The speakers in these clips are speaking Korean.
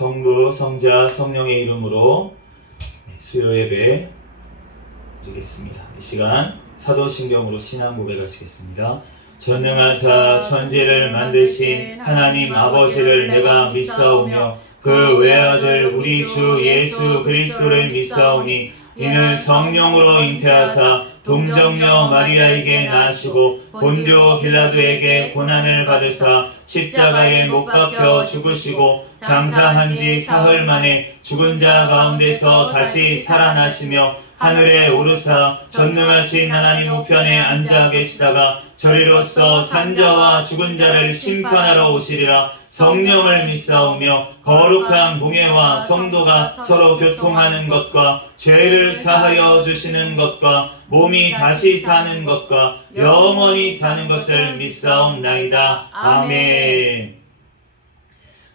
성부, 성자, 성령의 이름으로 수요 예배 드리겠습니다. 이 시간 사도신경으로 신앙 고백하시겠습니다. 전능하사 천지를 만드신 하나님 아버지를 내가 믿사오며 그 외아들 우리 주 예수 그리스도를 믿사오니 이는 성령으로 잉태하사 동정녀 마리아에게 낳으시고 본디오 빌라도에게 고난을 받으사 십자가에 못 박혀 죽으시고 장사한 지 사흘 만에 죽은 자 가운데서 다시 살아나시며 하늘에 오르사 전능하신 하나님 우편에 앉아 계시다가 저리로서 산자와 죽은 자를 심판하러 오시리라. 성령을 믿사오며 거룩한 공예와 성도가 서로 교통하는 것과 죄를 사하여 주시는 것과 몸이 다시 사는 것과 영원히 사는 것을 믿사옵나이다. 아멘.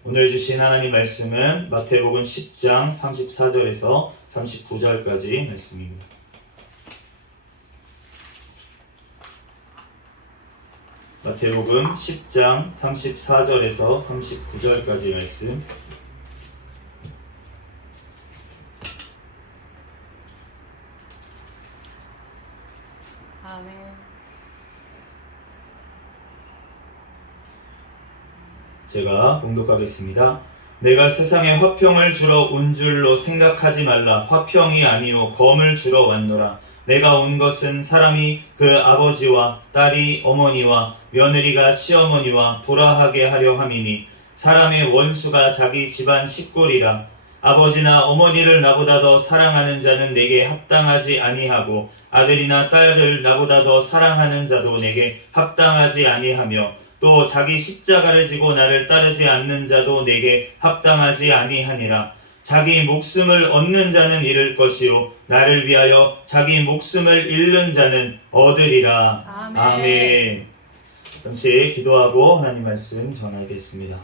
오늘 주신 하나님 말씀은 마태복음 10장 34절에서 39절까지 말씀입니다. 마태복음 10장 34절에서 39절까지 말씀. 아멘. 제가 봉독하겠습니다. 내가 세상에 화평을 주러 온 줄로 생각하지 말라. 화평이 아니요 검을 주러 왔노라. 내가 온 것은 사람이 그 아버지와 딸이 어머니와 며느리가 시어머니와 불화하게 하려 함이니 사람의 원수가 자기 집안 식구리라. 아버지나 어머니를 나보다 더 사랑하는 자는 내게 합당하지 아니하고 아들이나 딸을 나보다 더 사랑하는 자도 내게 합당하지 아니하며 또 자기 십자가를 지고 나를 따르지 않는 자도 내게 합당하지 아니하니라. 자기 목숨을 얻는 자는 잃을 것이요 나를 위하여 자기 목숨을 잃는 자는 얻으리라. 아멘. 아멘. 잠시 기도하고 하나님 말씀 전하겠습니다.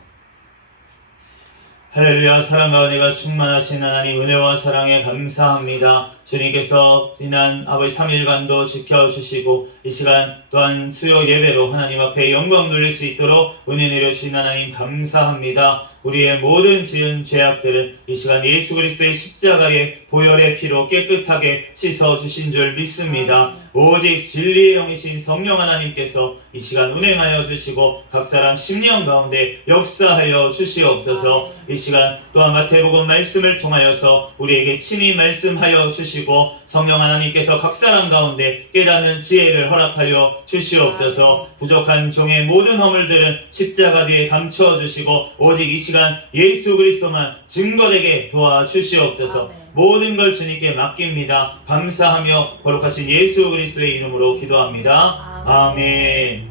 할렐루야. 사랑과 은혜가 충만하신 하나님 은혜와 사랑에 감사합니다. 주님께서 지난 아버지 3일간도 지켜주시고 이 시간 또한 수요 예배로 하나님 앞에 영광 돌릴 수 있도록 은혜 내려주신 하나님 감사합니다. 우리의 모든 지은 죄악들은 이 시간 예수 그리스도의 십자가의 보혈의 피로 깨끗하게 씻어주신 줄 믿습니다. 오직 진리의 영이신 성령 하나님께서 이 시간 운행하여 주시고 각 사람 심령 가운데 역사하여 주시옵소서. 이 시간 또한 마태복음 말씀을 통하여서 우리에게 친히 말씀하여 주시고 성령 하나님께서 각 사람 가운데 깨닫는 지혜를 허락하여 주시옵소서. 부족한 종의 모든 허물들은 십자가 뒤에 감춰주시고 오직 이 시간 예수 그리스도만 증거되게 도와주시옵소서. 아멘. 모든 걸 주님께 맡깁니다. 감사하며 거룩하신 예수 그리스도의 이름으로 기도합니다. 아멘.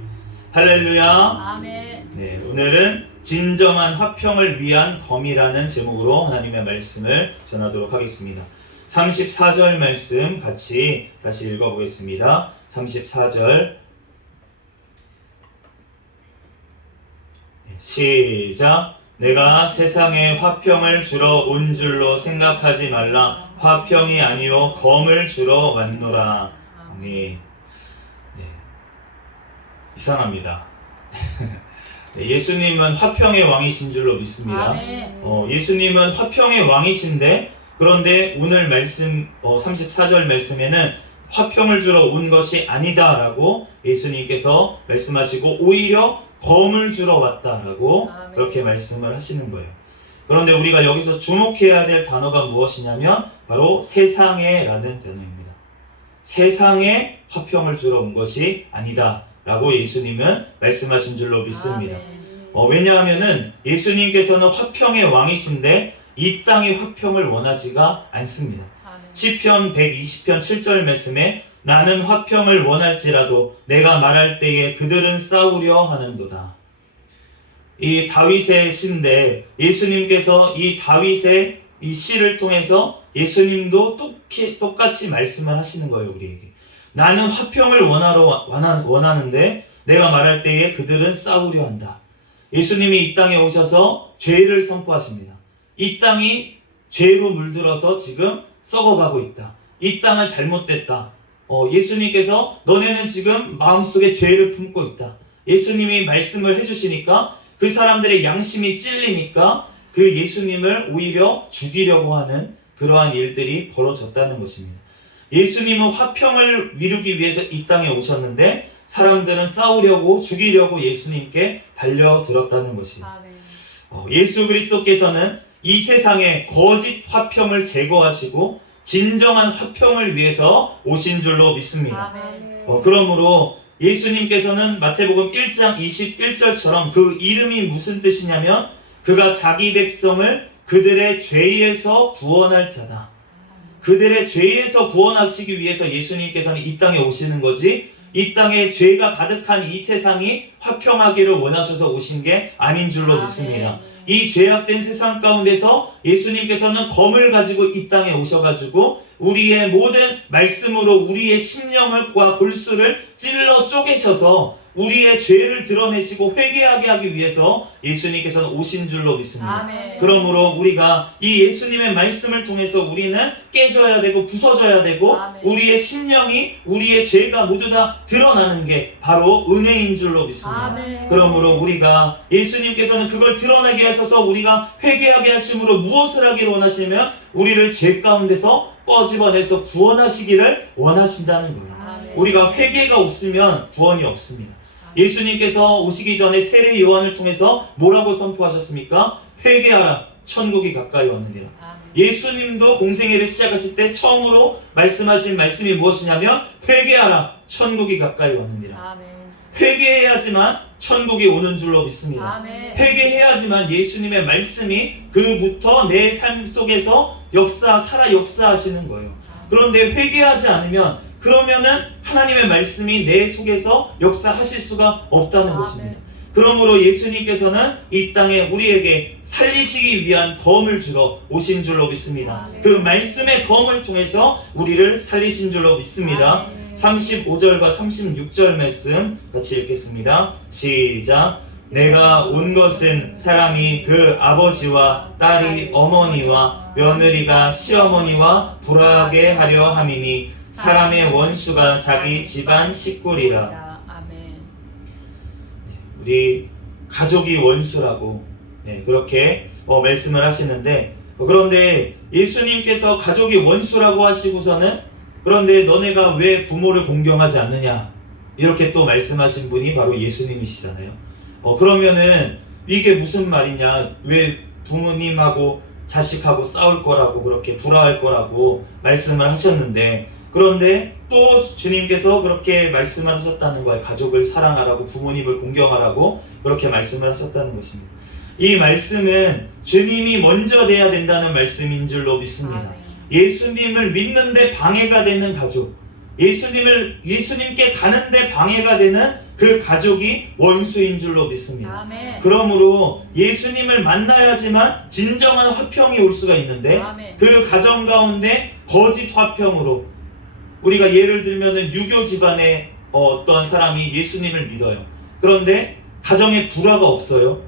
할렐루야. 아멘. 네, 오늘은 진정한 화평을 위한 검이라는 제목으로 하나님의 말씀을 전하도록 하겠습니다. 34절 말씀 같이 다시 읽어보겠습니다. 34절 시작. 내가 세상에 화평을 주러 온 줄로 생각하지 말라. 화평이 아니요 검을 주러 왔노라. 아멘. 네. 이상합니다. 네, 예수님은 화평의 왕이신 줄로 믿습니다. 예수님은 화평의 왕이신데 그런데 오늘 말씀 34절 말씀에는 화평을 주러 온 것이 아니다라고 예수님께서 말씀하시고 오히려 검을 주러 왔다라고 아멘. 그렇게 말씀을 하시는 거예요. 그런데 우리가 여기서 주목해야 될 단어가 무엇이냐면 바로 세상에라는 단어입니다. 세상에 화평을 주러 온 것이 아니다 라고 예수님은 말씀하신 줄로 믿습니다. 왜냐하면은 예수님께서는 화평의 왕이신데 이 땅의 화평을 원하지가 않습니다. 시편 120편 7절 말씀에 나는 화평을 원할지라도 내가 말할 때에 그들은 싸우려 하는도다. 이 다윗의 시인데 예수님께서 이 다윗의 이 시를 통해서 예수님도 똑같이 말씀을 하시는 거예요. 우리에게 나는 화평을 원하는데 내가 말할 때에 그들은 싸우려 한다. 예수님이 이 땅에 오셔서 죄를 선포하십니다. 이 땅이 죄로 물들어서 지금 썩어가고 있다. 이 땅은 잘못됐다. 예수님께서 너네는 지금 마음속에 죄를 품고 있다. 예수님이 말씀을 해주시니까 그 사람들의 양심이 찔리니까 그 예수님을 오히려 죽이려고 하는 그러한 일들이 벌어졌다는 것입니다. 예수님은 화평을 이루기 위해서 이 땅에 오셨는데 사람들은 싸우려고 죽이려고 예수님께 달려들었다는 것입니다. 예수 그리스도께서는 이 세상에 거짓 화평을 제거하시고 진정한 화평을 위해서 오신 줄로 믿습니다. 그러므로 예수님께서는 마태복음 1장 21절처럼 그 이름이 무슨 뜻이냐면 그가 자기 백성을 그들의 죄에서 구원할 자다. 그들의 죄에서 구원하시기 위해서 예수님께서는 이 땅에 오시는 거지, 이 땅에 죄가 가득한 이 세상이 화평하기를 원하셔서 오신 게 아닌 줄로 믿습니다. 이 죄악된 세상 가운데서 예수님께서는 검을 가지고 이 땅에 오셔가지고 우리의 모든 말씀으로 우리의 심령과 골수를 찔러 쪼개셔서 우리의 죄를 드러내시고 회개하게 하기 위해서 예수님께서는 오신 줄로 믿습니다. 그러므로 우리가 이 예수님의 말씀을 통해서 우리는 깨져야 되고 부서져야 되고 우리의 심령이 우리의 죄가 모두 다 드러나는 게 바로 은혜인 줄로 믿습니다. 그러므로 우리가 예수님께서는 그걸 드러나게 하셔서 우리가 회개하게 하심으로 무엇을 하기를 원하시냐면 우리를 죄 가운데서 꺼집어내서 구원하시기를 원하신다는 거예요. 우리가 회개가 없으면 구원이 없습니다. 예수님께서 오시기 전에 세례 요한을 통해서 뭐라고 선포하셨습니까? 회개하라, 천국이 가까이 왔느니라. 예수님도 공생애를 시작하실 때 처음으로 말씀하신 말씀이 무엇이냐면 회개하라, 천국이 가까이 왔느니라. 회개해야지만 천국이 오는 줄로 믿습니다. 회개해야지만 예수님의 말씀이 그부터 내 삶 속에서 살아 역사하시는 거예요. 그런데 회개하지 않으면 그러면은 하나님의 말씀이 내 속에서 역사하실 수가 없다는 것입니다. 그러므로 예수님께서는 이 땅에 우리에게 살리시기 위한 검을 주러 오신 줄로 믿습니다. 그 말씀의 검을 통해서 우리를 살리신 줄로 믿습니다. 35절과 36절 말씀 같이 읽겠습니다. 시작. 내가 온 것은 사람이 그 아버지와 딸이 어머니와 며느리가 시어머니와 불화하게 하려 함이니 사람의 원수가 자기 집안 식구리라. 우리 가족이 원수라고 그렇게 말씀을 하시는데, 그런데 예수님께서 가족이 원수라고 하시고서는 그런데 너네가 왜 부모를 공경하지 않느냐 이렇게 또 말씀하신 분이 바로 예수님이시잖아요. 그러면은 이게 무슨 말이냐, 왜 부모님하고 자식하고 싸울 거라고 그렇게 불화할 거라고 말씀을 하셨는데, 그런데 또 주님께서 그렇게 말씀을 하셨다는 거예요. 가족을 사랑하라고, 부모님을 공경하라고 그렇게 말씀을 하셨다는 것입니다. 이 말씀은 주님이 먼저 돼야 된다는 말씀인 줄로 믿습니다. 예수님을 믿는데 방해가 되는 가족, 예수님께 가는데 방해가 되는 그 가족이 원수인 줄로 믿습니다. 그러므로 예수님을 만나야지만 진정한 화평이 올 수가 있는데 그 가정 가운데 거짓 화평으로, 우리가 예를 들면은 유교 집안의 어떤 사람이 예수님을 믿어요. 그런데 가정에 불화가 없어요.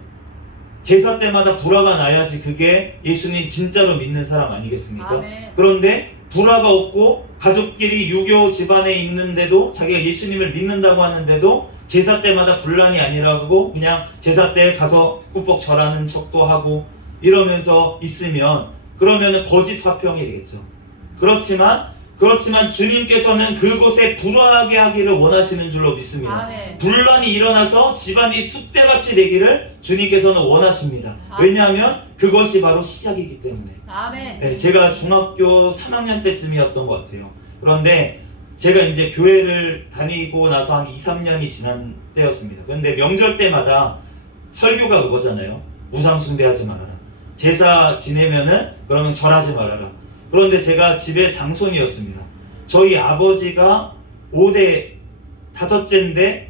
제사 때마다 불화가 나야지 그게 예수님 진짜로 믿는 사람 아니겠습니까? 그런데 불화가 없고 가족끼리 유교 집안에 있는데도 자기가 예수님을 믿는다고 하는데도 제사 때마다 분란이 아니라고 그냥 제사 때 가서 꾸벅 절하는 척도 하고 이러면서 있으면 그러면은 거짓 화평이 되겠죠. 그렇지만 주님께서는 그곳에 불화하게 하기를 원하시는 줄로 믿습니다. 분란이 일어나서 집안이 쑥대밭이 되기를 주님께서는 원하십니다. 왜냐하면 그것이 바로 시작이기 때문에. 제가 중학교 3학년 때쯤이었던 것 같아요. 그런데 제가 이제 교회를 다니고 나서 한 2, 3년이 지난 때였습니다. 그런데 명절 때마다 설교가 그거잖아요. 우상 숭배하지 말아라. 제사 지내면은 그러면 절하지 말아라. 그런데 제가 집에 장손이었습니다. 저희 아버지가 5대 5째인데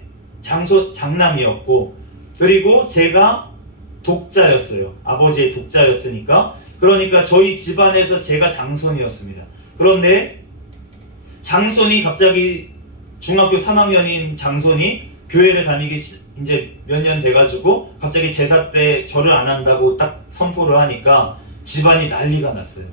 장남이었고, 그리고 제가 독자였어요. 아버지의 독자였으니까. 그러니까 저희 집안에서 제가 장손이었습니다. 그런데 장손이 갑자기 중학교 3학년인 장손이 교회를 다니기 이제 몇 년 돼가지고 갑자기 제사 때 절을 안 한다고 딱 선포를 하니까 집안이 난리가 났어요.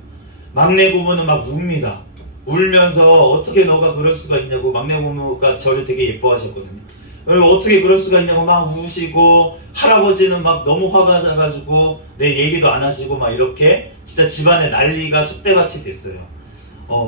막내 고모는 막 웁니다. 울면서 어떻게 너가 그럴 수가 있냐고. 막내 고모가 저를 되게 예뻐하셨거든요. 어떻게 그럴 수가 있냐고 막 우시고, 할아버지는 막 너무 화가 나가지고 내 얘기도 안 하시고 막 이렇게 진짜 집안에 난리가 쑥대밭이 됐어요.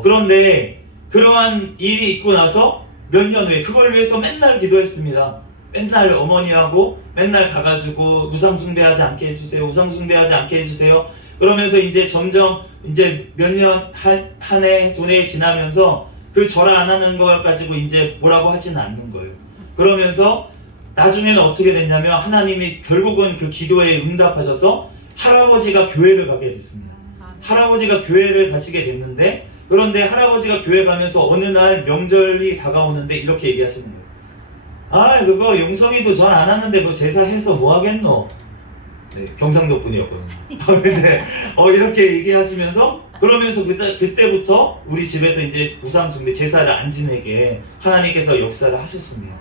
그런데 그러한 일이 있고 나서 몇 년 후에 그걸 위해서 맨날 기도했습니다. 맨날 어머니하고 맨날 가가지고 우상 숭배하지 않게 해주세요. 우상 숭배하지 않게 해주세요. 그러면서 이제 점점 이제 몇 년, 한 해, 두 해 지나면서 그 절하 안 하는 걸 가지고 이제 뭐라고 하지는 않는 거예요. 그러면서 나중에는 어떻게 됐냐면 하나님이 결국은 그 기도에 응답하셔서 할아버지가 교회를 가게 됐습니다. 할아버지가 교회를 가시게 됐는데, 그런데 할아버지가 교회 가면서 어느 날 명절이 다가오는데 이렇게 얘기하시는 거예요. 아, 그거 용성이도 절 안 하는데 그거 제사해서 뭐 하겠노? 네, 경상도 분이었거든요. 근데 이렇게 얘기하시면서, 그러면서 그때부터 우리 집에서 이제 우상 숭배 제사를 안 지내게 하나님께서 역사를 하셨습니다.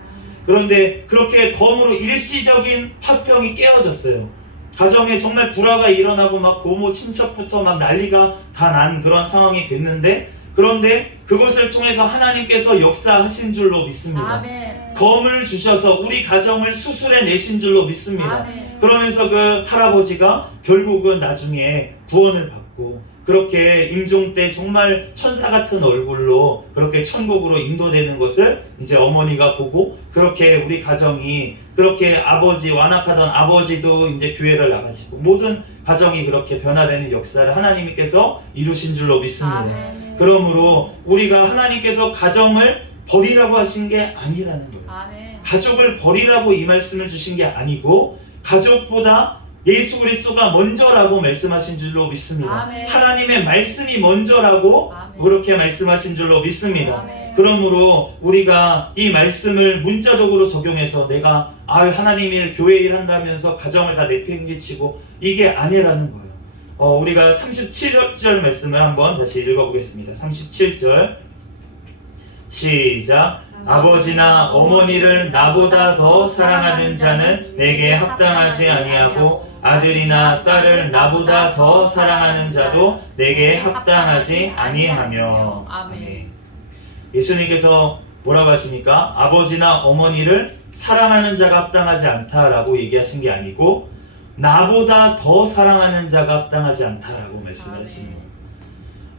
그런데 그렇게 검으로 일시적인 화평이 깨어졌어요. 가정에 정말 불화가 일어나고 막 고모 친척부터 막 난리가 다 난 그런 상황이 됐는데, 그런데 그것을 통해서 하나님께서 역사하신 줄로 믿습니다. 아멘. 검을 주셔서 우리 가정을 수술해 내신 줄로 믿습니다. 아멘. 그러면서 그 할아버지가 결국은 나중에 구원을 받고, 그렇게 임종 때 정말 천사 같은 얼굴로 그렇게 천국으로 인도되는 것을 이제 어머니가 보고, 그렇게 우리 가정이 그렇게 아버지 완악하던 아버지도 이제 교회를 나가시고 모든 가정이 그렇게 변화되는 역사를 하나님께서 이루신 줄로 믿습니다. 아멘. 그러므로 우리가 하나님께서 가정을 버리라고 하신 게 아니라는 거예요. 아멘. 가족을 버리라고 이 말씀을 주신 게 아니고, 가족보다 예수 그리스도가 먼저라고 말씀하신 줄로 믿습니다. 아멘. 하나님의 말씀이 먼저라고 아멘. 그렇게 말씀하신 줄로 믿습니다. 아멘. 그러므로 우리가 이 말씀을 문자적으로 적용해서 내가 하나님이 교회 일 한다면서 가정을 다 내팽개치고, 이게 아니라는 거예요. 우리가 37절 말씀을 한번 다시 읽어보겠습니다. 37절 시작. 아버지나 어머니를 나보다 더 사랑하는 자는 내게 합당하지 아니하고, 아들이나 딸을 나보다 더 사랑하는 자도 내게 합당하지 아니하며. 아멘. 예수님께서 뭐라고 하십니까? 아버지나 어머니를 사랑하는 자가 합당하지 않다라고 얘기하신 게 아니고, 나보다 더 사랑하는 자가 합당하지 않다라고 말씀을 하시는 거예요.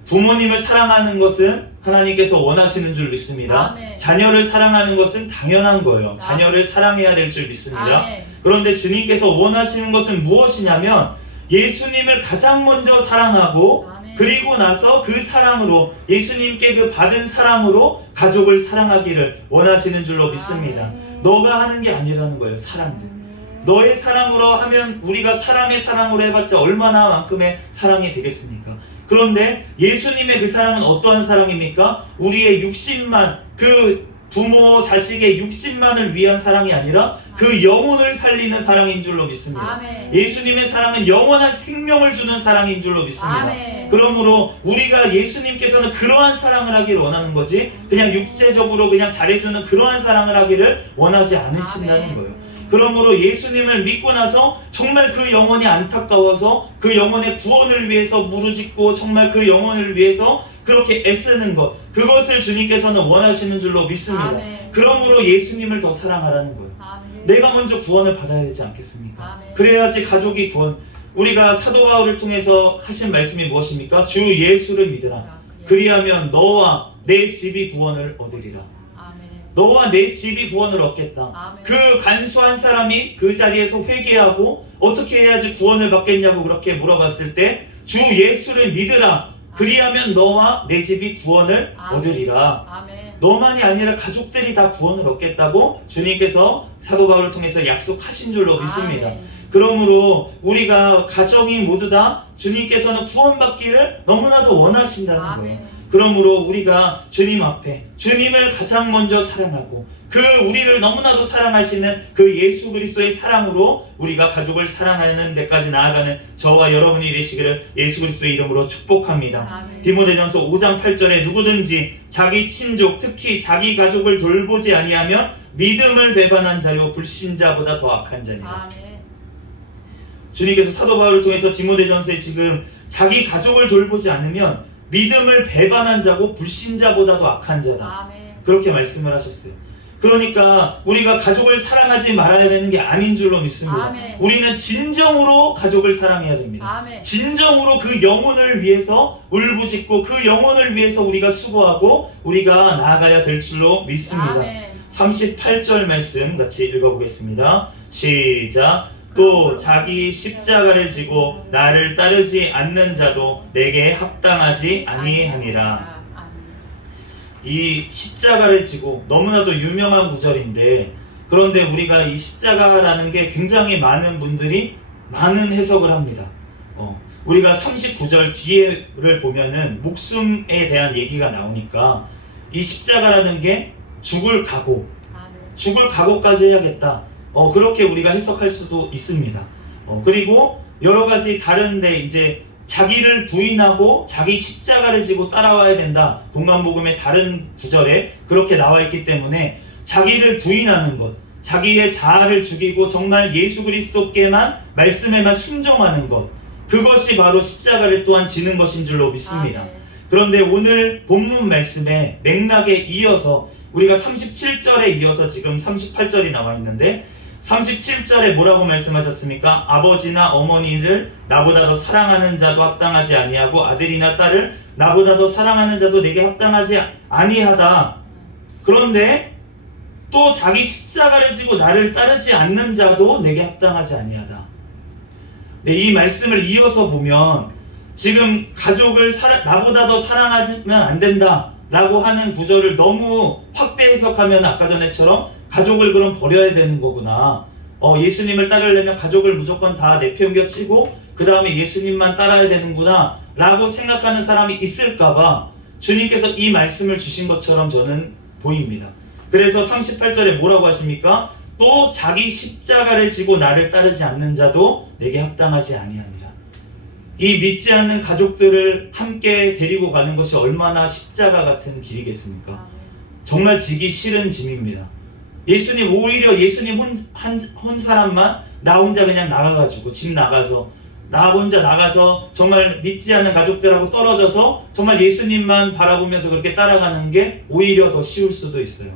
부모님을 사랑하는 것은 하나님께서 원하시는 줄 믿습니다. 아멘. 자녀를 사랑하는 것은 당연한 거예요. 자녀를 사랑해야 될 줄 믿습니다. 아멘. 그런데 주님께서 원하시는 것은 무엇이냐면, 예수님을 가장 먼저 사랑하고, 아멘. 그리고 나서 그 사랑으로, 예수님께 그 받은 사랑으로 가족을 사랑하기를 원하시는 줄로 믿습니다. 아멘. 너가 하는 게 아니라는 거예요. 사랑도. 너의 사랑으로 하면, 우리가 사람의 사랑으로 해봤자 얼마나 만큼의 사랑이 되겠습니까? 그런데 예수님의 그 사랑은 어떠한 사랑입니까? 우리의 육신만, 그 부모 자식의 육신만을 위한 사랑이 아니라 그 영혼을 살리는 사랑인 줄로 믿습니다. 아멘. 예수님의 사랑은 영원한 생명을 주는 사랑인 줄로 믿습니다. 아멘. 그러므로 우리가 예수님께서는 그러한 사랑을 하기를 원하는 거지, 그냥 육체적으로 그냥 잘해주는 그러한 사랑을 하기를 원하지 않으신다는 아멘. 거예요. 그러므로 예수님을 믿고 나서 정말 그 영혼이 안타까워서 그 영혼의 구원을 위해서 무르짓고, 정말 그 영혼을 위해서 그렇게 애쓰는 것, 그것을 주님께서는 원하시는 줄로 믿습니다. 아멘. 그러므로 예수님을 더 사랑하라는 거예요. 아멘. 내가 먼저 구원을 받아야 되지 않겠습니까? 아멘. 그래야지 가족이 구원. 우리가 사도 바울을 통해서 하신 말씀이 무엇입니까? 주 예수를 믿으라. 그리하면 너와 내 집이 구원을 얻으리라. 너와 내 집이 구원을 얻겠다. 아멘. 그 간수한 사람이 그 자리에서 회개하고 어떻게 해야지 구원을 받겠냐고 그렇게 물어봤을 때, 주 예수를 믿으라. 그리하면 너와 내 집이 구원을 아멘. 얻으리라. 아멘. 너만이 아니라 가족들이 다 구원을 얻겠다고 주님께서 사도 바울을 통해서 약속하신 줄로 믿습니다. 아멘. 그러므로 우리가 가정이 모두 다 주님께서는 구원받기를 너무나도 원하신다는 거예요. 아멘. 그러므로 우리가 주님 앞에 주님을 가장 먼저 사랑하고, 그 우리를 너무나도 사랑하시는 그 예수 그리스도의 사랑으로 우리가 가족을 사랑하는 데까지 나아가는 저와 여러분이 되시기를 예수 그리스도의 이름으로 축복합니다. 아멘. 디모데전서 5장 8절에 누구든지 자기 친족, 특히 자기 가족을 돌보지 아니하면 믿음을 배반한 자요 불신자보다 더 악한 자니라. 아멘. 주님께서 사도 바울을 통해서 디모데전서에 지금 자기 가족을 돌보지 않으면 믿음을 배반한 자고 불신자보다도 악한 자다. 아멘. 그렇게 말씀을 하셨어요. 그러니까 우리가 가족을 사랑하지 말아야 되는 게 아닌 줄로 믿습니다. 아멘. 우리는 진정으로 가족을 사랑해야 됩니다. 아멘. 진정으로 그 영혼을 위해서 울부짖고 그 영혼을 위해서 우리가 수고하고 우리가 나아가야 될 줄로 믿습니다. 아멘. 38절 말씀 같이 읽어보겠습니다. 시작. 또 자기 십자가를 지고 나를 따르지 않는 자도 내게 합당하지 아니하니라. 이 십자가를 지고 너무나도 유명한 구절인데, 그런데 우리가 이 십자가라는 게 굉장히 많은 분들이 많은 해석을 합니다. 우리가 39절 뒤에를 보면은 목숨에 대한 얘기가 나오니까 이 십자가라는 게 죽을 각오까지 해야겠다. 그렇게 우리가 해석할 수도 있습니다. 그리고 여러 가지 다른데 이제 자기를 부인하고 자기 십자가를 지고 따라와야 된다. 공간복음의 다른 구절에 그렇게 나와 있기 때문에 자기를 부인하는 것, 자기의 자아를 죽이고 정말 예수 그리스도께만 말씀에만 순종하는 것, 그것이 바로 십자가를 또한 지는 것인 줄로 믿습니다. 그런데 오늘 본문 말씀에 맥락에 이어서 우리가 37절에 이어서 지금 38절이 나와 있는데, 37절에 뭐라고 말씀하셨습니까? 아버지나 어머니를 나보다 더 사랑하는 자도 합당하지 아니하고 아들이나 딸을 나보다 더 사랑하는 자도 내게 합당하지 아니하다. 그런데 또 자기 십자가를 지고 나를 따르지 않는 자도 내게 합당하지 아니하다. 네, 이 말씀을 이어서 보면 지금 가족을 나보다 더 사랑하면 안 된다 라고 하는 구절을 너무 확대 해석하면 아까 전에처럼 가족을 그럼 버려야 되는 거구나. 예수님을 따르려면 가족을 무조건 다 내팽겨치고 그 다음에 예수님만 따라야 되는구나 라고 생각하는 사람이 있을까봐 주님께서 이 말씀을 주신 것처럼 저는 보입니다. 그래서 38절에 뭐라고 하십니까? 또 자기 십자가를 지고 나를 따르지 않는 자도 내게 합당하지 아니하니라. 이 믿지 않는 가족들을 함께 데리고 가는 것이 얼마나 십자가 같은 길이겠습니까? 정말 지기 싫은 짐입니다. 예수님, 오히려 예수님 한 사람만 나 혼자 그냥 나가가지고 집 나가서 나 혼자 나가서 정말 믿지 않는 가족들하고 떨어져서 정말 예수님만 바라보면서 그렇게 따라가는 게 오히려 더 쉬울 수도 있어요.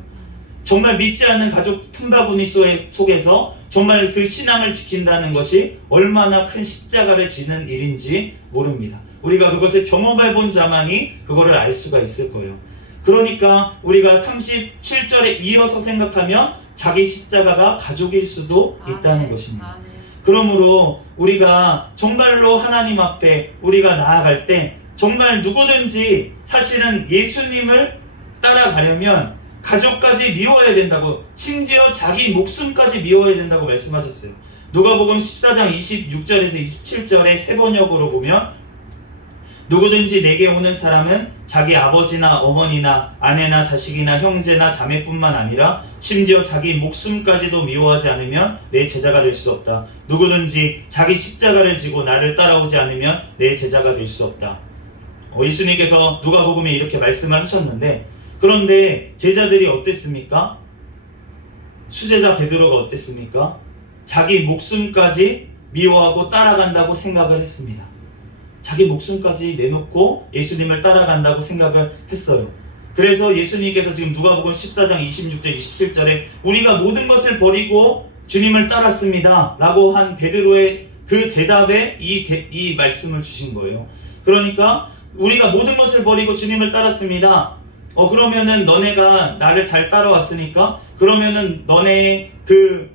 정말 믿지 않는 가족 틈바구니 속에서 정말 그 신앙을 지킨다는 것이 얼마나 큰 십자가를 지는 일인지 모릅니다. 우리가 그것을 경험해 본 자만이 그거를 알 수가 있을 거예요. 그러니까 우리가 37절에 이어서 생각하면 자기 십자가가 가족일 수도 있다는 것입니다. 그러므로 우리가 정말로 하나님 앞에 우리가 나아갈 때 정말 누구든지 사실은 예수님을 따라가려면 가족까지 미워야 된다고, 심지어 자기 목숨까지 미워야 된다고 말씀하셨어요. 누가복음 14장 26절에서 27절의 세 번역으로 보면 누구든지 내게 오는 사람은 자기 아버지나 어머니나 아내나 자식이나 형제나 자매뿐만 아니라 심지어 자기 목숨까지도 미워하지 않으면 내 제자가 될 수 없다. 누구든지 자기 십자가를 지고 나를 따라오지 않으면 내 제자가 될 수 없다. 예수님께서 누가복음에 이렇게 말씀을 하셨는데, 그런데 제자들이 어땠습니까? 수제자 베드로가 어땠습니까? 자기 목숨까지 미워하고 따라간다고 생각을 했습니다. 자기 목숨까지 내놓고 예수님을 따라간다고 생각을 했어요. 그래서 예수님께서 지금 누가복음 14장 26절 27절에 우리가 모든 것을 버리고 주님을 따랐습니다 라고 한 베드로의 그 대답에 이 말씀을 주신 거예요. 그러니까 우리가 모든 것을 버리고 주님을 따랐습니다. 그러면은 너네가 나를 잘 따라왔으니까 그러면은 너네 그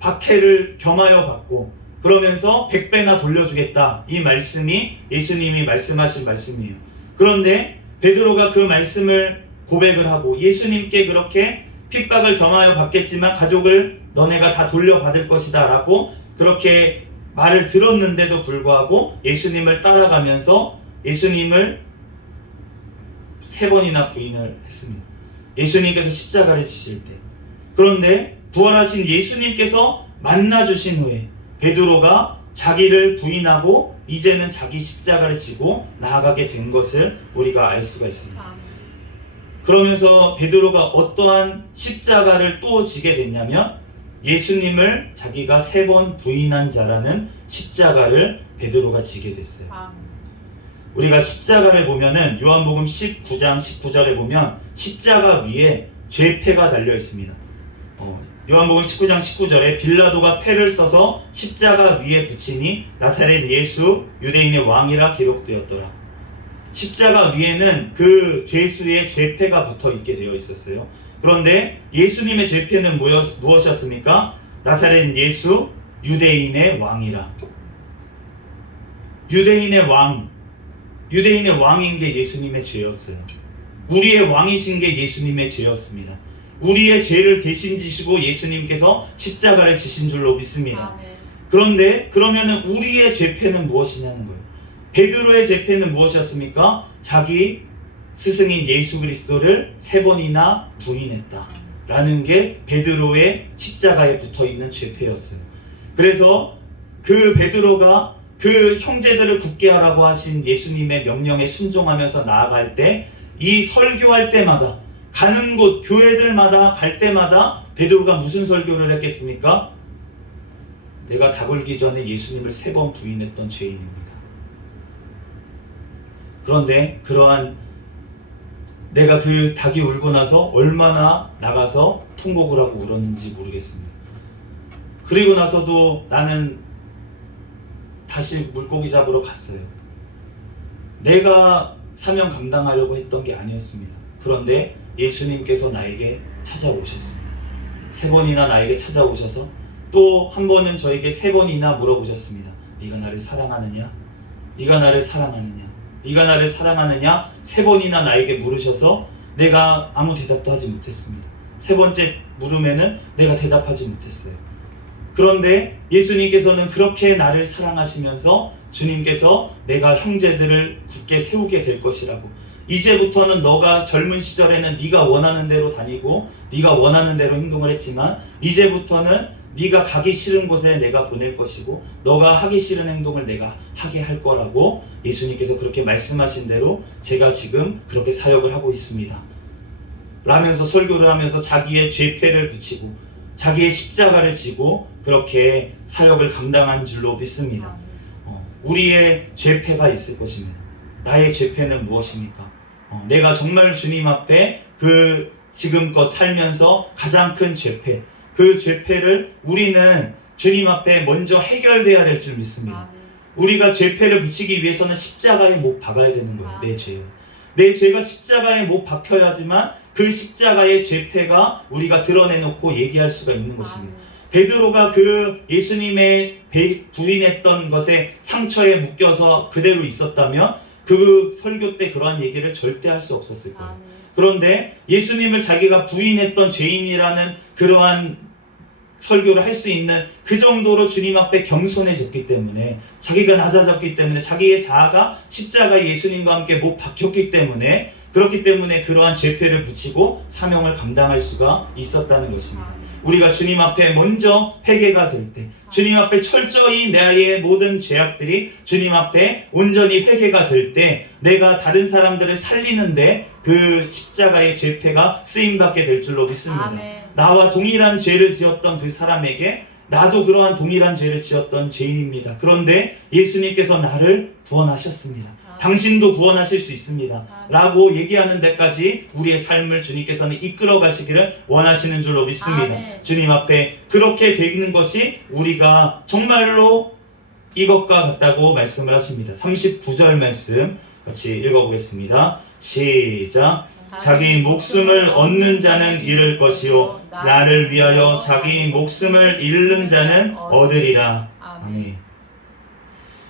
박해를 겸하여 받고 그러면서 100배나 돌려주겠다. 이 말씀이 예수님이 말씀하신 말씀이에요. 그런데 베드로가 그 말씀을 고백을 하고 예수님께 그렇게 핍박을 겸하여 받겠지만 가족을 너네가 다 돌려받을 것이다 라고 그렇게 말을 들었는데도 불구하고 예수님을 따라가면서 예수님을 3번이나 부인을 했습니다. 예수님께서 십자가를 지실 때. 그런데 부활하신 예수님께서 만나주신 후에 베드로가 자기를 부인하고 이제는 자기 십자가를 지고 나아가게 된 것을 우리가 알 수가 있습니다. 그러면서 베드로가 어떠한 십자가를 또 지게 됐냐면 예수님을 자기가 3번 부인한 자라는 십자가를 베드로가 지게 됐어요. 우리가 십자가를 보면은 요한복음 19장 19절에 보면 십자가 위에 죄패가 달려 있습니다. 요한복음 19장 19절에 빌라도가 패를 써서 십자가 위에 붙이니 나사렛 예수 유대인의 왕이라 기록되었더라. 십자가 위에는 그 죄수의 죄패가 붙어 있게 되어 있었어요. 그런데 예수님의 죄패는 무엇이었습니까? 나사렛 예수 유대인의 왕이라. 유대인의 왕인 게 예수님의 죄였어요. 우리의 왕이신 게 예수님의 죄였습니다. 우리의 죄를 대신 지시고 예수님께서 십자가를 지신 줄로 믿습니다. 그런데 그러면은 우리의 죄패는 무엇이냐는 거예요. 베드로의 죄패는 무엇이었습니까? 자기 스승인 예수 그리스도를 3번이나 부인했다 라는 게 베드로의 십자가에 붙어있는 죄패였어요. 그래서 그 베드로가 그 형제들을 굳게 하라고 하신 예수님의 명령에 순종하면서 나아갈 때, 이 설교할 때마다, 가는 곳 교회들마다 갈 때마다 베드로가 무슨 설교를 했겠습니까? 내가 닭 울기 전에 예수님을 3번 부인했던 죄인입니다. 그런데 그러한 내가 그 닭이 울고 나서 얼마나 나가서 통곡을 하고 울었는지 모르겠습니다. 그리고 나서도 나는 다시 물고기 잡으러 갔어요. 내가 사명 감당하려고 했던 게 아니었습니다. 그런데 예수님께서 나에게 찾아오셨습니다. 3번이나 나에게 찾아오셔서 또 한 번은 저에게 3번이나 물어보셨습니다. 네가 나를 사랑하느냐? 네가 나를 사랑하느냐? 네가 나를 사랑하느냐? 3번이나 나에게 물으셔서 내가 아무 대답도 하지 못했습니다. 3번째 물음에는 내가 대답하지 못했어요. 그런데 예수님께서는 그렇게 나를 사랑하시면서 주님께서 내가 형제들을 굳게 세우게 될 것이라고, 이제부터는 너가 젊은 시절에는 네가 원하는 대로 다니고 네가 원하는 대로 행동을 했지만 이제부터는 네가 가기 싫은 곳에 내가 보낼 것이고 너가 하기 싫은 행동을 내가 하게 할 거라고 예수님께서 그렇게 말씀하신 대로 제가 지금 그렇게 사역을 하고 있습니다 라면서 설교를 하면서 자기의 죄패를 붙이고 자기의 십자가를 지고 그렇게 사역을 감당한 줄로 믿습니다. 우리의 죄패가 있을 것입니다. 나의 죄패는 무엇입니까? 내가 정말 주님 앞에 그 지금껏 살면서 가장 큰 죄패, 그 죄패를 우리는 주님 앞에 먼저 해결돼야 될 줄 믿습니다. 우리가 죄패를 붙이기 위해서는 십자가에 못 박아야 되는 거예요. 내 죄요. 내 죄가 십자가에 못 박혀야지만 그 십자가의 죄패가 우리가 드러내놓고 얘기할 수가 있는 것입니다. 베드로가 그 예수님의 부인했던 것에 상처에 묶여서 그대로 있었다면 그 설교 때 그러한 얘기를 절대 할 수 없었을 거예요. 그런데 예수님을 자기가 부인했던 죄인이라는 그러한 설교를 할 수 있는 그 정도로 주님 앞에 겸손해졌기 때문에, 자기가 낮아졌기 때문에, 자기의 자아가 십자가에 예수님과 함께 못 박혔기 때문에, 그렇기 때문에 그러한 죄패를 붙이고 사명을 감당할 수가 있었다는 것입니다. 우리가 주님 앞에 먼저 회개가 될 때, 주님 앞에 철저히 나의 모든 죄악들이 주님 앞에 온전히 회개가 될 때, 내가 다른 사람들을 살리는데 그 십자가의 죄패가 쓰임받게 될 줄로 믿습니다. 아멘. 나와 동일한 죄를 지었던 그 사람에게 나도 그러한 동일한 죄를 지었던 죄인입니다. 그런데 예수님께서 나를 구원하셨습니다. 당신도 구원하실 수 있습니다 라고 얘기하는 데까지 우리의 삶을 주님께서는 이끌어 가시기를 원하시는 줄로 믿습니다. 주님 앞에 그렇게 되는 것이 우리가 정말로 이것과 같다고 말씀을 하십니다. 39절 말씀 같이 읽어보겠습니다. 시작. 자기 목숨을 얻는 자는 잃을 것이요 나를 위하여 자기 목숨을 잃는 자는 얻으리라. 아멘.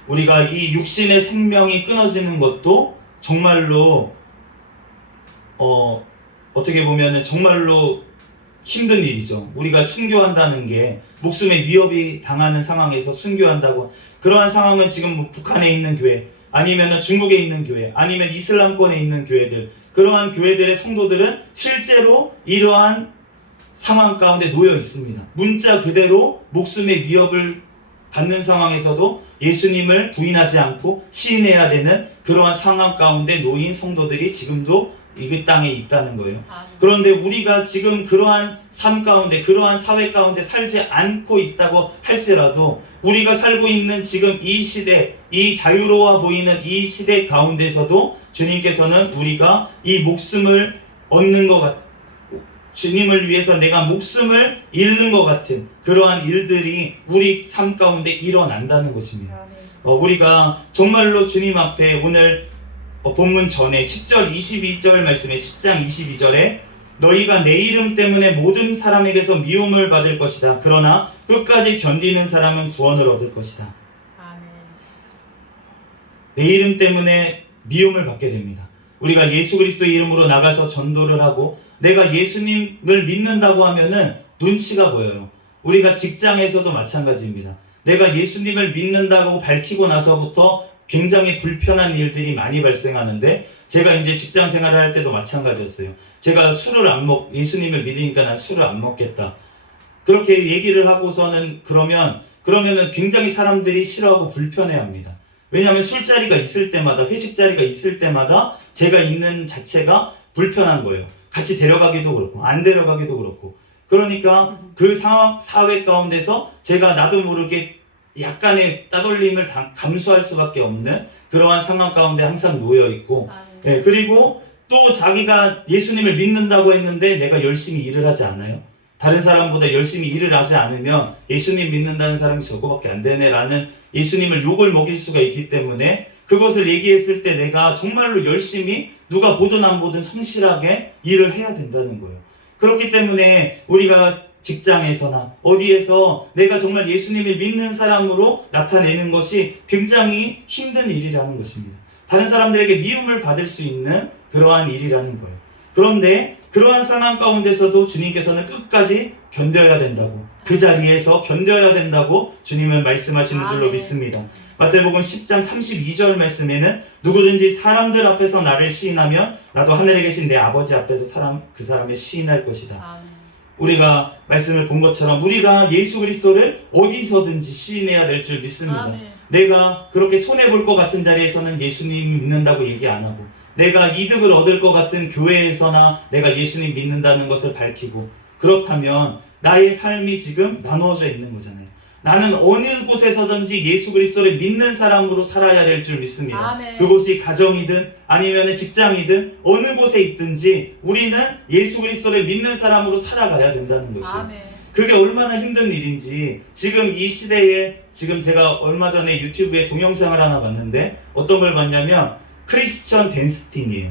우리가 이 육신의 생명이 끊어지는 것도 정말로 어떻게 보면은 정말로 힘든 일이죠. 우리가 순교한다는 게 목숨에 위협이 당하는 상황에서 순교한다고, 그러한 상황은 지금 뭐 북한에 있는 교회, 아니면 중국에 있는 교회, 아니면 이슬람권에 있는 교회들, 그러한 교회들의 성도들은 실제로 이러한 상황 가운데 놓여 있습니다. 문자 그대로 목숨의 위협을 받는 상황에서도 예수님을 부인하지 않고 시인해야 되는 그러한 상황 가운데 놓인 성도들이 지금도 이 땅에 있다는 거예요. 그런데 우리가 지금 그러한 삶 가운데, 그러한 사회 가운데 살지 않고 있다고 할지라도 우리가 살고 있는 지금 이 시대, 이 자유로워 보이는 이 시대 가운데서도 주님께서는 우리가 이 목숨을 얻는 것 같아요. 주님을 위해서 내가 목숨을 잃는 것 같은 그러한 일들이 우리 삶 가운데 일어난다는 것입니다. 우리가 정말로 주님 앞에 오늘 본문 전에 10절 22절 말씀에 10장 22절에 너희가 내 이름 때문에 모든 사람에게서 미움을 받을 것이다. 그러나 끝까지 견디는 사람은 구원을 얻을 것이다. 내 이름 때문에 미움을 받게 됩니다. 우리가 예수 그리스도의 이름으로 나가서 전도를 하고 내가 예수님을 믿는다고 하면은 눈치가 보여요. 우리가 직장에서도 마찬가지입니다. 내가 예수님을 믿는다고 밝히고 나서부터 굉장히 불편한 일들이 많이 발생하는데 제가 이제 직장 생활을 할 때도 마찬가지였어요. 제가 예수님을 믿으니까 난 술을 안 먹겠다. 그렇게 얘기를 하고서는 그러면은 굉장히 사람들이 싫어하고 불편해합니다. 왜냐하면 술자리가 있을 때마다 회식 자리가 있을 때마다 제가 있는 자체가 불편한 거예요. 같이 데려가기도 그렇고 안 데려가기도 그렇고 그러니까 그 사회 가운데서 제가 나도 모르게 약간의 따돌림을 감수할 수밖에 없는 그러한 상황 가운데 항상 놓여 있고 네, 그리고 또 자기가 예수님을 믿는다고 했는데 내가 열심히 일을 하지 않아요. 다른 사람보다 열심히 일을 하지 않으면 예수님 믿는다는 사람이 저거밖에 안 되네라는 예수님을 욕을 먹일 수가 있기 때문에 그것을 얘기했을 때 내가 정말로 열심히 누가 보든 안 보든 성실하게 일을 해야 된다는 거예요. 그렇기 때문에 우리가 직장에서나 어디에서 내가 정말 예수님을 믿는 사람으로 나타내는 것이 굉장히 힘든 일이라는 것입니다. 다른 사람들에게 미움을 받을 수 있는 그러한 일이라는 거예요. 그런데 그러한 상황 가운데서도 주님께서는 끝까지 견뎌야 된다고, 그 자리에서 견뎌야 된다고 주님은 말씀하시는 줄로 믿습니다. 마태복음 10장 32절 말씀에는 누구든지 사람들 앞에서 나를 시인하면 나도 하늘에 계신 내 아버지 앞에서 그 사람을 시인할 것이다. 우리가 말씀을 본 것처럼 우리가 예수 그리스도를 어디서든지 시인해야 될 줄 믿습니다. 내가 그렇게 손해볼 것 같은 자리에서는 예수님 믿는다고 얘기 안 하고 내가 이득을 얻을 것 같은 교회에서나 내가 예수님 믿는다는 것을 밝히고 그렇다면 나의 삶이 지금 나누어져 있는 거잖아요. 나는 어느 곳에서든지 예수 그리스도를 믿는 사람으로 살아야 될 줄 믿습니다. 그곳이 가정이든 아니면 직장이든 어느 곳에 있든지 우리는 예수 그리스도를 믿는 사람으로 살아가야 된다는 것이에요. 그게 얼마나 힘든 일인지 지금 이 시대에 지금 제가 얼마 전에 유튜브에 동영상을 하나 봤는데 어떤 걸 봤냐면 크리스천 댄스팀이에요.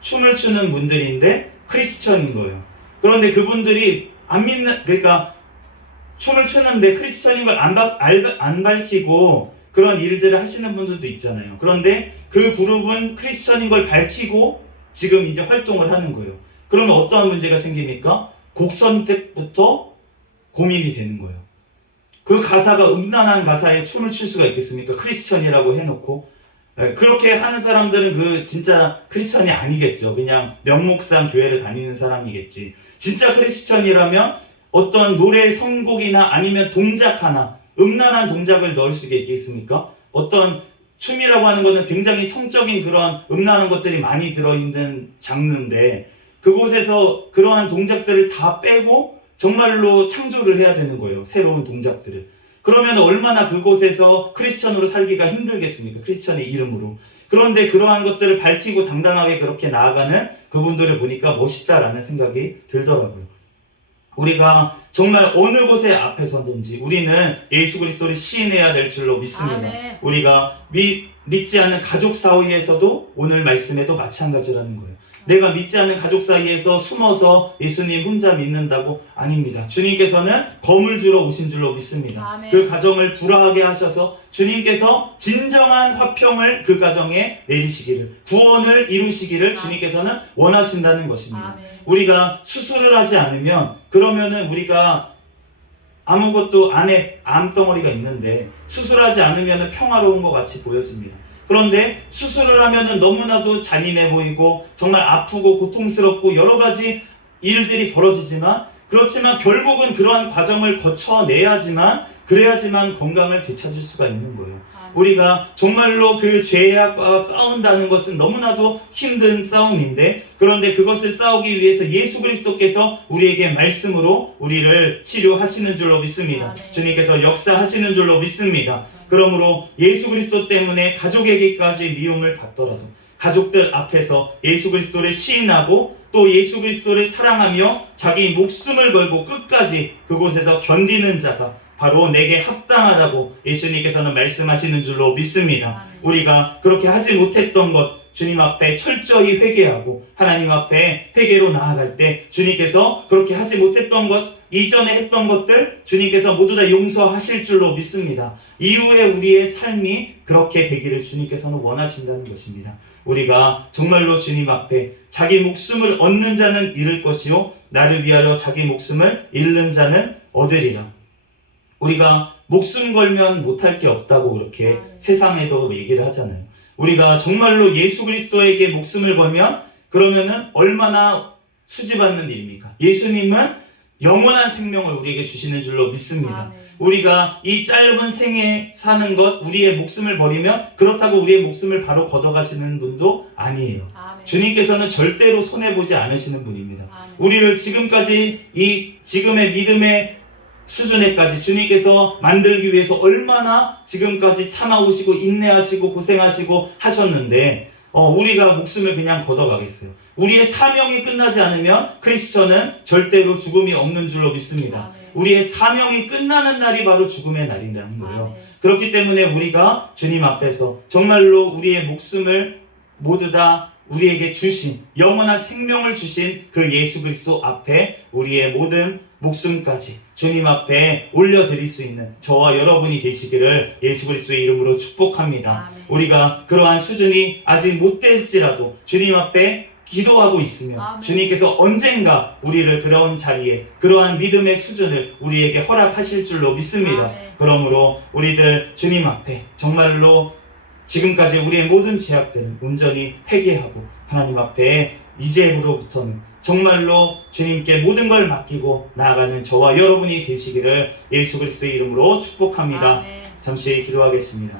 춤을 추는 분들인데 크리스천인 거예요. 그런데 그분들이 그러니까 춤을 추는데 크리스천인 걸 안 밝히고 그런 일들을 하시는 분들도 있잖아요. 그런데 그 그룹은 크리스천인 걸 밝히고 지금 이제 활동을 하는 거예요. 그러면 어떠한 문제가 생깁니까? 곡 선택부터 고민이 되는 거예요. 그 가사가 음란한 가사에 춤을 출 수가 있겠습니까? 크리스천이라고 해놓고 그렇게 하는 사람들은 진짜 크리스천이 아니겠죠. 그냥 명목상 교회를 다니는 사람이겠지. 진짜 크리스천이라면 어떤 노래 선곡이나 아니면 동작 하나 음란한 동작을 넣을 수가 있겠습니까? 어떤 춤이라고 하는 것은 굉장히 성적인 그런 음란한 것들이 많이 들어있는 장르인데 그곳에서 그러한 동작들을 다 빼고 정말로 창조를 해야 되는 거예요. 새로운 동작들을. 그러면 얼마나 그곳에서 크리스천으로 살기가 힘들겠습니까? 크리스천의 이름으로. 그런데 그러한 것들을 밝히고 당당하게 그렇게 나아가는 그분들을 보니까 멋있다라는 생각이 들더라고요. 우리가 정말 어느 곳에 앞에 서든지 우리는 예수 그리스도를 시인해야 될 줄로 믿습니다. 우리가 믿지 않는 가족 사이에서도 오늘 말씀에도 마찬가지라는 거예요. 내가 믿지 않는 가족 사이에서 숨어서 예수님 혼자 믿는다고? 아닙니다. 주님께서는 검을 주러 오신 줄로 믿습니다. 그 가정을 불화하게 하셔서 주님께서 진정한 화평을 그 가정에 내리시기를, 구원을 이루시기를 주님께서는 원하신다는 것입니다. 우리가 수술을 하지 않으면 그러면은 우리가 아무것도 안에 암덩어리가 있는데 수술하지 않으면 평화로운 것 같이 보여집니다. 그런데 수술을 하면은 너무나도 잔인해 보이고 정말 아프고 고통스럽고 여러 가지 일들이 벌어지지만 그렇지만 결국은 그러한 과정을 거쳐내야지만 그래야지만 건강을 되찾을 수가 있는 거예요. 우리가 정말로 그 죄악과 싸운다는 것은 너무나도 힘든 싸움인데 그런데 그것을 싸우기 위해서 예수 그리스도께서 우리에게 말씀으로 우리를 치료하시는 줄로 믿습니다. 주님께서 역사하시는 줄로 믿습니다. 그러므로 예수 그리스도 때문에 가족에게까지 미움을 받더라도 가족들 앞에서 예수 그리스도를 시인하고 또 예수 그리스도를 사랑하며 자기 목숨을 걸고 끝까지 그곳에서 견디는 자가 바로 내게 합당하다고 예수님께서는 말씀하시는 줄로 믿습니다. 우리가 그렇게 하지 못했던 것 주님 앞에 철저히 회개하고 하나님 앞에 회개로 나아갈 때 주님께서 그렇게 하지 못했던 것, 이전에 했던 것들 주님께서 모두 다 용서하실 줄로 믿습니다. 이후에 우리의 삶이 그렇게 되기를 주님께서는 원하신다는 것입니다. 우리가 정말로 주님 앞에 자기 목숨을 얻는 자는 잃을 것이요 나를 위하여 자기 목숨을 잃는 자는 얻으리라. 우리가 목숨 걸면 못할 게 없다고 그렇게 세상에도 얘기를 하잖아요. 우리가 정말로 예수 그리스도에게 목숨을 걸면 그러면은 얼마나 수지받는 일입니까? 예수님은 영원한 생명을 우리에게 주시는 줄로 믿습니다. 우리가 이 짧은 생에 사는 것, 우리의 목숨을 버리면 그렇다고 우리의 목숨을 바로 걷어가시는 분도 아니에요. 주님께서는 절대로 손해보지 않으시는 분입니다. 우리를 지금까지 이 지금의 믿음의 수준에까지 주님께서 만들기 위해서 얼마나 지금까지 참아오시고 인내하시고 고생하시고 하셨는데 우리가 목숨을 그냥 걷어가겠어요. 우리의 사명이 끝나지 않으면 크리스천은 절대로 죽음이 없는 줄로 믿습니다. 우리의 사명이 끝나는 날이 바로 죽음의 날이라는 거예요. 그렇기 때문에 우리가 주님 앞에서 정말로 우리의 목숨을 모두 다 우리에게 주신 영원한 생명을 주신 그 예수 그리스도 앞에 우리의 모든 목숨까지 주님 앞에 올려드릴 수 있는 저와 여러분이 되시기를 예수 그리스도의 이름으로 축복합니다. 우리가 그러한 수준이 아직 못 될지라도 주님 앞에 기도하고 있으면 주님께서 언젠가 우리를 그런 자리에 그러한 믿음의 수준을 우리에게 허락하실 줄로 믿습니다. 그러므로 우리들 주님 앞에 정말로 지금까지 우리의 모든 죄악들은 온전히 회개하고 하나님 앞에 이제부터는 정말로 주님께 모든 걸 맡기고 나아가는 저와 여러분이 되시기를 예수 그리스도의 이름으로 축복합니다. 잠시 기도하겠습니다.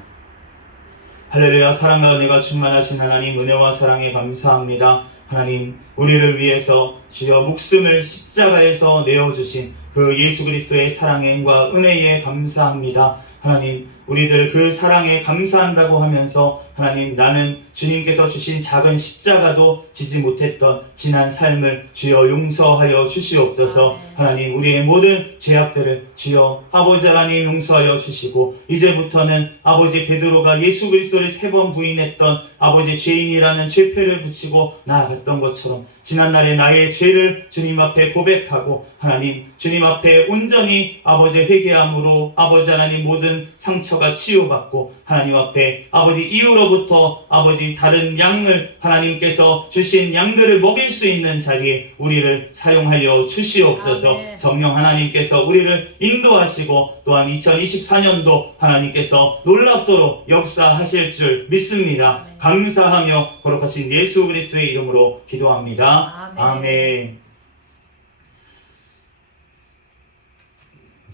할렐루야. 사랑과 은혜가 충만하신 하나님, 은혜와 사랑에 감사합니다. 하나님, 우리를 위해서 주여 목숨을 십자가에서 내어주신 그 예수 그리스도의 사랑과 은혜에 감사합니다. 하나님, 우리들 그 사랑에 감사한다고 하면서 하나님, 나는 주님께서 주신 작은 십자가도 지지 못했던 지난 삶을 주여 용서하여 주시옵소서. 하나님, 우리의 모든 죄악들을 주여 아버지 하나님 용서하여 주시고 이제부터는 아버지 베드로가 예수 그리스도를 3번 부인했던 아버지 죄인이라는 죄표를 붙이고 나아갔던 것처럼 지난날의 나의 죄를 주님 앞에 고백하고 하나님 주님 앞에 온전히 아버지 회개함으로 아버지 하나님 모든 상처가 치유받고 하나님 앞에 아버지 이후로부터 아버지 다른 양을 하나님께서 주신 양들을 먹일 수 있는 자리에 우리를 사용하여 주시옵소서. 성령 하나님께서 우리를 인도하시고 또한 2024년도 하나님께서 놀랍도록 역사하실 줄 믿습니다. 감사하며 거룩하신 예수 그리스도의 이름으로 기도합니다. 아멘.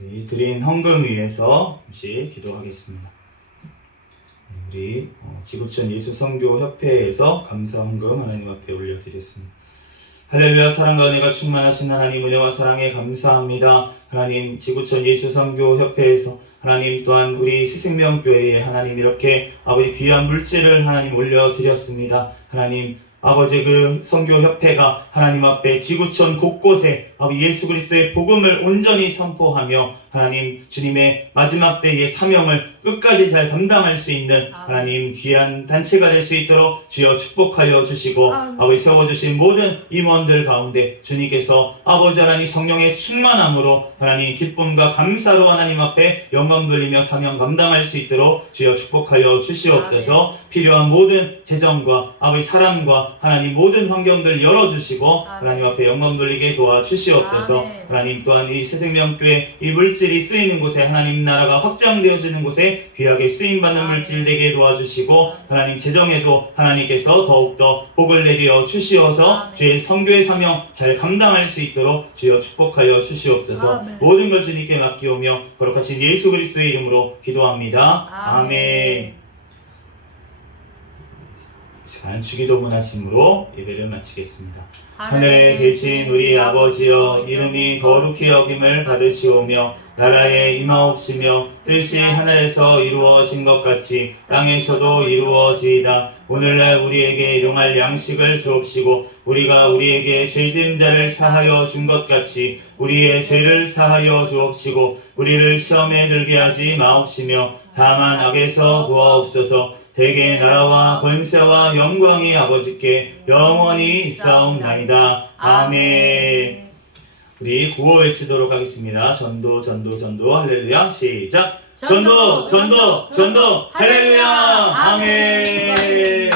우리 드린 헌금 위해서 잠시 기도하겠습니다. 우리 지구촌 예수선교협회에서 감사 헌금 하나님 앞에 올려드렸습니다. 할렐루야. 사랑과 은혜가 충만하신 하나님, 은혜와 사랑에 감사합니다. 하나님, 지구촌 예수선교협회에서 하나님 또한 우리 새생명교회에 하나님 이렇게 아버지 귀한 물질을 하나님 올려드렸습니다. 하나님 아버지 그 선교협회가 하나님 앞에 지구촌 곳곳에 아버지 예수 그리스도의 복음을 온전히 선포하며 하나님 주님의 마지막 때의 사명을 끝까지 잘 감당할 수 있는 하나님 귀한 단체가 될 수 있도록 주여 축복하여 주시고 아버지 세워주신 모든 임원들 가운데 주님께서 아버지 하나님 성령의 충만함으로 하나님 기쁨과 감사로 하나님 앞에 영광 돌리며 사명 감당할 수 있도록 주여 축복하여 주시옵소서. 필요한 모든 재정과 아버지 사람과 하나님 모든 환경들 열어주시고 하나님 앞에 영광 돌리게 도와주시옵소서. 하나님 또한 이 새생명교회 이 물질이 쓰이는 곳에 하나님 나라가 확장되어지는 곳에 귀하게 쓰임받는 물질 되게 도와주시고 하나님 재정에도 하나님께서 더욱더 복을 내려 주시어서 주의 선교의 사명 잘 감당할 수 있도록 주여 축복하여 주시옵소서. 모든 걸 주님께 맡기오며 거룩하신 예수 그리스도의 이름으로 기도합니다. 아멘. 시간 주기도문 하심으로 예배를 마치겠습니다. 하늘에 계신 우리 아버지여, 이름이 거룩히 여김을 받으시오며 나라에 임하옵시며 뜻이 하늘에서 이루어진 것 같이 땅에서도 이루어지이다. 오늘날 우리에게 일용할 양식을 주옵시고 우리가 우리에게 죄 지은 자를 사하여 준 것 같이 우리의 죄를 사하여 주옵시고 우리를 시험에 들게 하지 마옵시며 다만 악에서 구하옵소서. 대개 나라와 권세와 영광이 아버지께 영원히 있사옵나이다. 아멘. 우리 구호 외치도록 하겠습니다. 전도 전도 전도 할렐루야. 시작. 전도 전도 전도 할렐루야. 아멘.